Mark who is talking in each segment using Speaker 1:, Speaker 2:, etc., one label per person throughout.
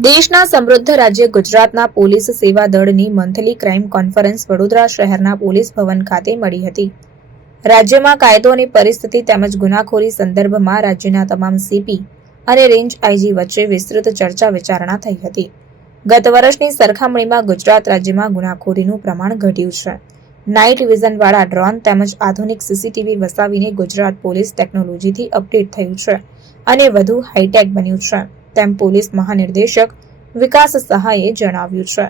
Speaker 1: દેશના સમૃદ્ધ રાજ્ય ગુજરાતના પોલીસ સેવા દળની મંથલી ક્રાઇમ કોન્ફરન્સ વડોદરા શહેરના પોલીસ ભવન ખાતે મળી હતી. રાજ્યમાં કાયદો અને પરિસ્થિતિ તેમજ ગુનાખોરી સંદર્ભમાં રાજ્યના તમામ સીપી અને રેન્જ આઈજી વચ્ચે વિસ્તૃત ચર્ચા વિચારણા થઈ હતી. ગત વર્ષની સરખામણીમાં ગુજરાત રાજ્યમાં ગુનાખોરીનું પ્રમાણ ઘટ્યું છે. નાઇટ વિઝનવાળા ડ્રોન તેમજ આધુનિક સીસીટીવી વસાવીને ગુજરાત પોલીસ ટેકનોલોજીથી અપડેટ થયું છે અને વધુ હાઈટેક બન્યું છે, તેમ પોલીસ મહાનિર્દેશક વિકાસ સહાયે જણાવ્યું છે.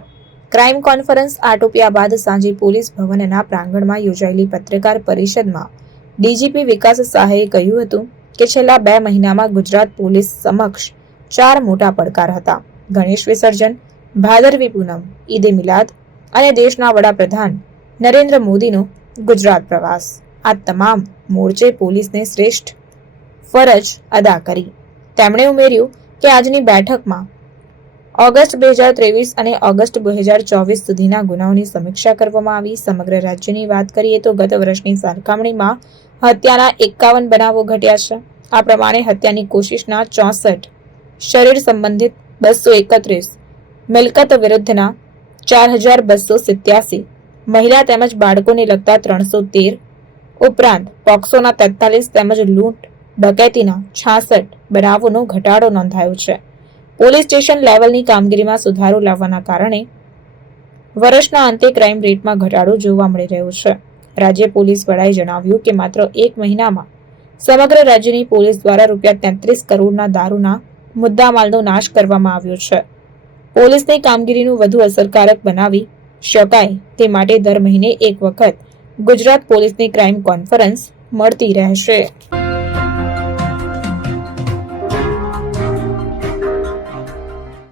Speaker 1: ક્રાઇમ કોન્ફરન્સ આટોપ્યા બાદ સાંજે પોલીસ ભવનના પ્રાંગણમાં યોજાયેલી પત્રકાર પરિષદમાં ડીજીપી વિકાસ સહાયે કહ્યું હતું કે છેલ્લા બે મહિનામાં ગુજરાત પોલીસ સમક્ષ ચાર મોટા પડકાર હતા. ગણેશ વિસર્જન ભાદરવી પૂનમ ઈદે મિલાદ અને દેશના વડાપ્રધાન નરેન્દ્ર મોદીનો ગુજરાત પ્રવાસ. આ તમામ મોરચે પોલીસને શ્રેષ્ઠ ફરજ અદા કરી. તેમણે ઉમેર્યું કે આજની બેઠકમાં ઓગસ્ટ બે હજાર ત્રેવીસ અને ઓગસ્ટ બે હજાર ચોવીસ સુધીના ગુનાઓની સમીક્ષા કરવામાં આવી. સમગ્ર રાજ્યની વાત કરીએ તો ગત વર્ષની સરખામણીમાં હત્યાના એકાવન બનાવો ઘટ્યા છે. આ પ્રમાણે હત્યાની કોશિશના ચોસઠ શરીર સંબંધિત બસો એકત્રીસ મિલકત વિરુદ્ધના ચાર હજાર બસો સિત્યાસી મહિલા તેમજ બાળકોને લગતા ત્રણસો તેર. ઉપરાંત પોક્સોના તેતાલીસ તેમજ લૂંટ, ડકેતીના છાસઠ બનાવોનો ઘટાડો નોંધાયો છે. પોલીસ સ્ટેશન લેવલની કામગીરીમાં સુધારો લાવવાના કારણે વર્ષના અંતે ક્રાઇમ રેટમાં ઘટાડો જોવા મળી રહ્યો છે. રાજ્ય પોલીસ વડાએ જણાવ્યું કે માત્ર એક મહિનામાં સમગ્ર રાજ્યની પોલીસ દ્વારા રૂપિયા તેત્રીસ કરોડના દારૂના મુદ્દામાલનો નાશ કરવામાં આવ્યો છે. પોલીસની કામગીરીનું વધુ અસરકારક બનાવી શકાય તે માટે દર મહિને એક વખત ગુજરાત પોલીસની ક્રાઇમ કોન્ફરન્સ મળતી રહેશે.